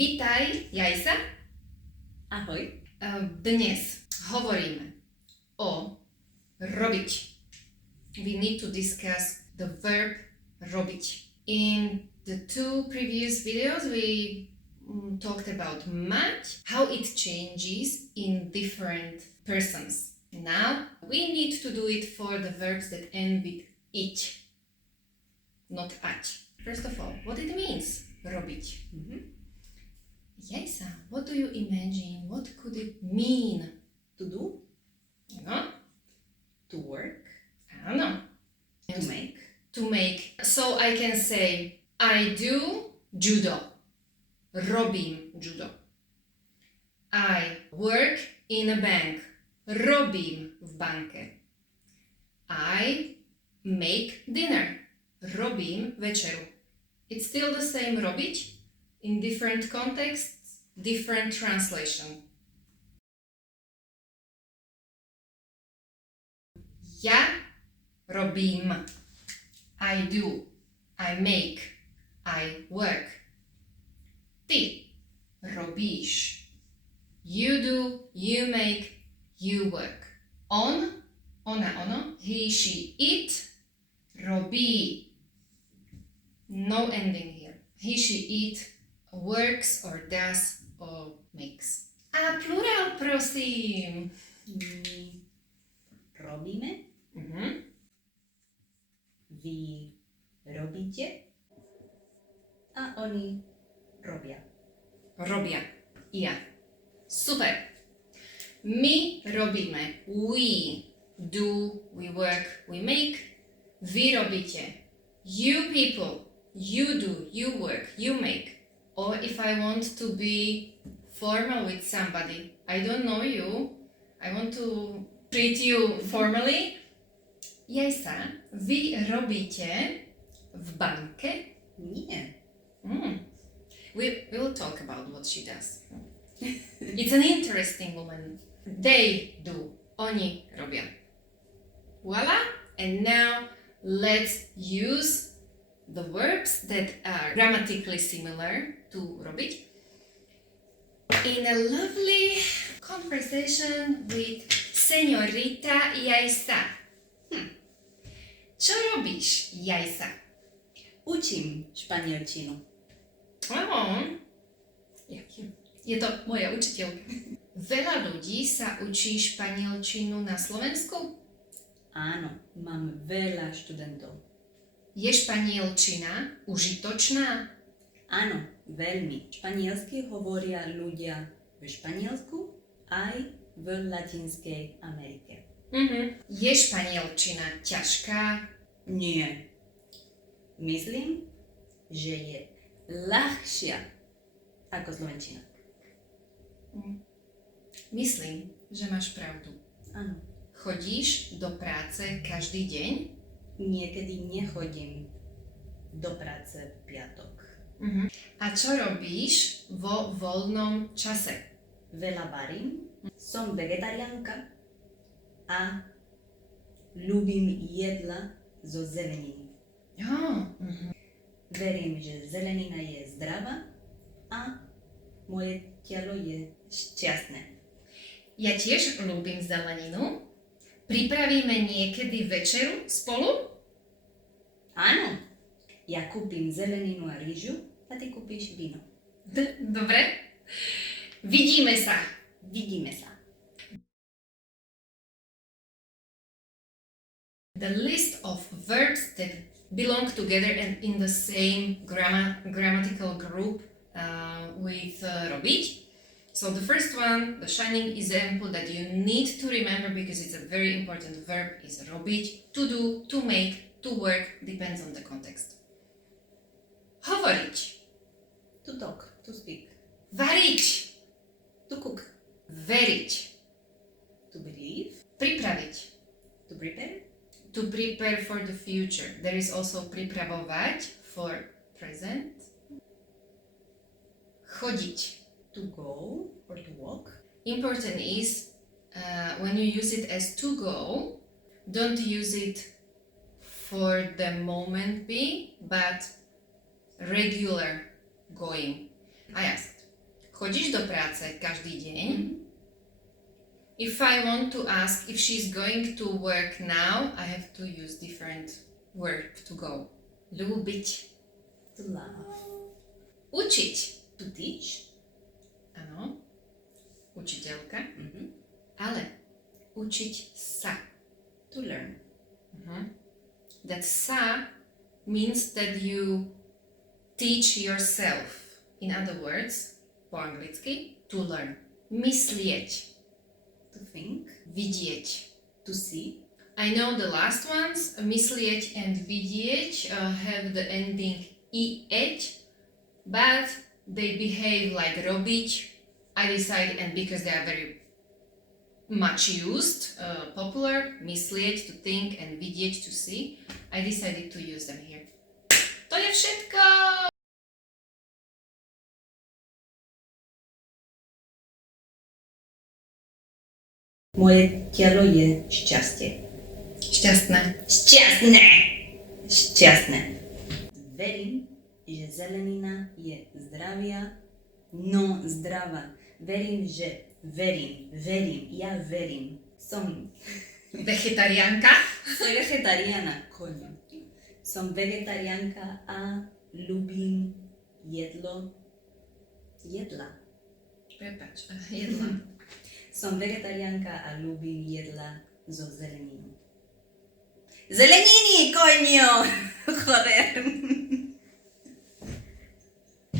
Vitaj, Yaiza. Ahoj. Dnes hovoríme o robiť. We need to discuss the verb robiť. In the two previous videos we talked about mať, how it changes in different persons. Now we need to do it for the verbs that end with it, not ať. First of all, what it means, robiť. Yaiza, what do you imagine? What could it mean? To do, No? to work, Áno. to make. To make. So I can say, I do judo. Robím judo. I work in a bank. Robím v banke. I make dinner. Robím večeru. It's still the same robiť, in different contexts, different translation. Ja robím. I do. I make. I work. Ty robíš. You do, you make, you work. On, ona, ono, he, she, it, robí. No ending here. He, she, it, works or does or makes. A plural, prosím. Robíme, vy robíte a oni robia. Robia. Ja. Super. My robíme. We do, we work, we make. Vy robíte. You people. You do, you work, you make. Or if I want to be formal with somebody, I don't know you, I want to treat you formally. Yaiza, vy robíte v banke? Nie. We will talk about what she does. It's an interesting woman. They do. Oni robia. Voila. And now let's use the verbs that are grammatically similar to robiť in a lovely conversation with señorita Yaiza. Čo robíš, Yaiza? Učím španielčinu. Je to moja učiteľka. Veľa ľudí sa učí španielčinu na Slovensku? Áno, mám veľa študentov. Je španielčina užitočná? Áno, veľmi. Španielsky hovoria ľudia v Španielsku aj v Latinskej Amerike. Je španielčina ťažká? Nie. Myslím, že je ľahšia ako slovenčina. Myslím, že máš pravdu. Áno. Chodíš do práce každý deň? Niekedy nechodím do práce v piatok. A čo robíš vo voľnom čase? Veľa varím, som vegetariánka a ľúbim jedla zo zeleniny. Verím, že zelenina je zdravá a moje telo je šťastné. Ja tiež ľúbim zeleninu. Pripravíme niekedy večeru spolu? Áno, ja kúpim zeleninu a rýžu a ty kúpiš víno. Dobre. Vidíme sa. Vidíme sa. The list of verbs that belong together and in the same grammatical group with robiť. So the first one, the shining example that you need to remember because it's a very important verb is robiť. To do, to make, to work, depends on the context. Hovoriť. To talk, to speak. Variť. To cook. Veriť. To believe. Pripraviť. To prepare. To prepare for the future. There is also pripravovať for present. Chodiť. To go or to walk. Important is when you use it as to go, don't use it for the moment being, but regular going. I asked, chodíš do práce každý deň? If I want to ask if she's going to work now, I have to use different verb to go. Ľúbiť. To love. Učiť. To teach. Áno. Učiteľka. Ale učiť sa. To learn. That sa means that you teach yourself. In other words, po anglicky, to learn. Myslieť. To think. Vidieť. To see. I know the last ones, myslieť and vidieť, have the ending ieť, but they behave like robiť. I decided, and because they are very much used, popular, myslieť, to think, and vidieť, to see, I decided to use them here. To je všetko! Moje telo je šťastie. Šťastné. Šťastné! Šťastné. Verím, že zelenina je zdravia, no zdravá. Verím, že verím. Ja verím. Som Vegetariánka. vegetariána, koňo. Som vegetariánka a ľúbim jedla. Prepáč, jedla. Som vegetariánka a ľúbim jedla zo zeleninou. Zeleniny, koňo! Joder.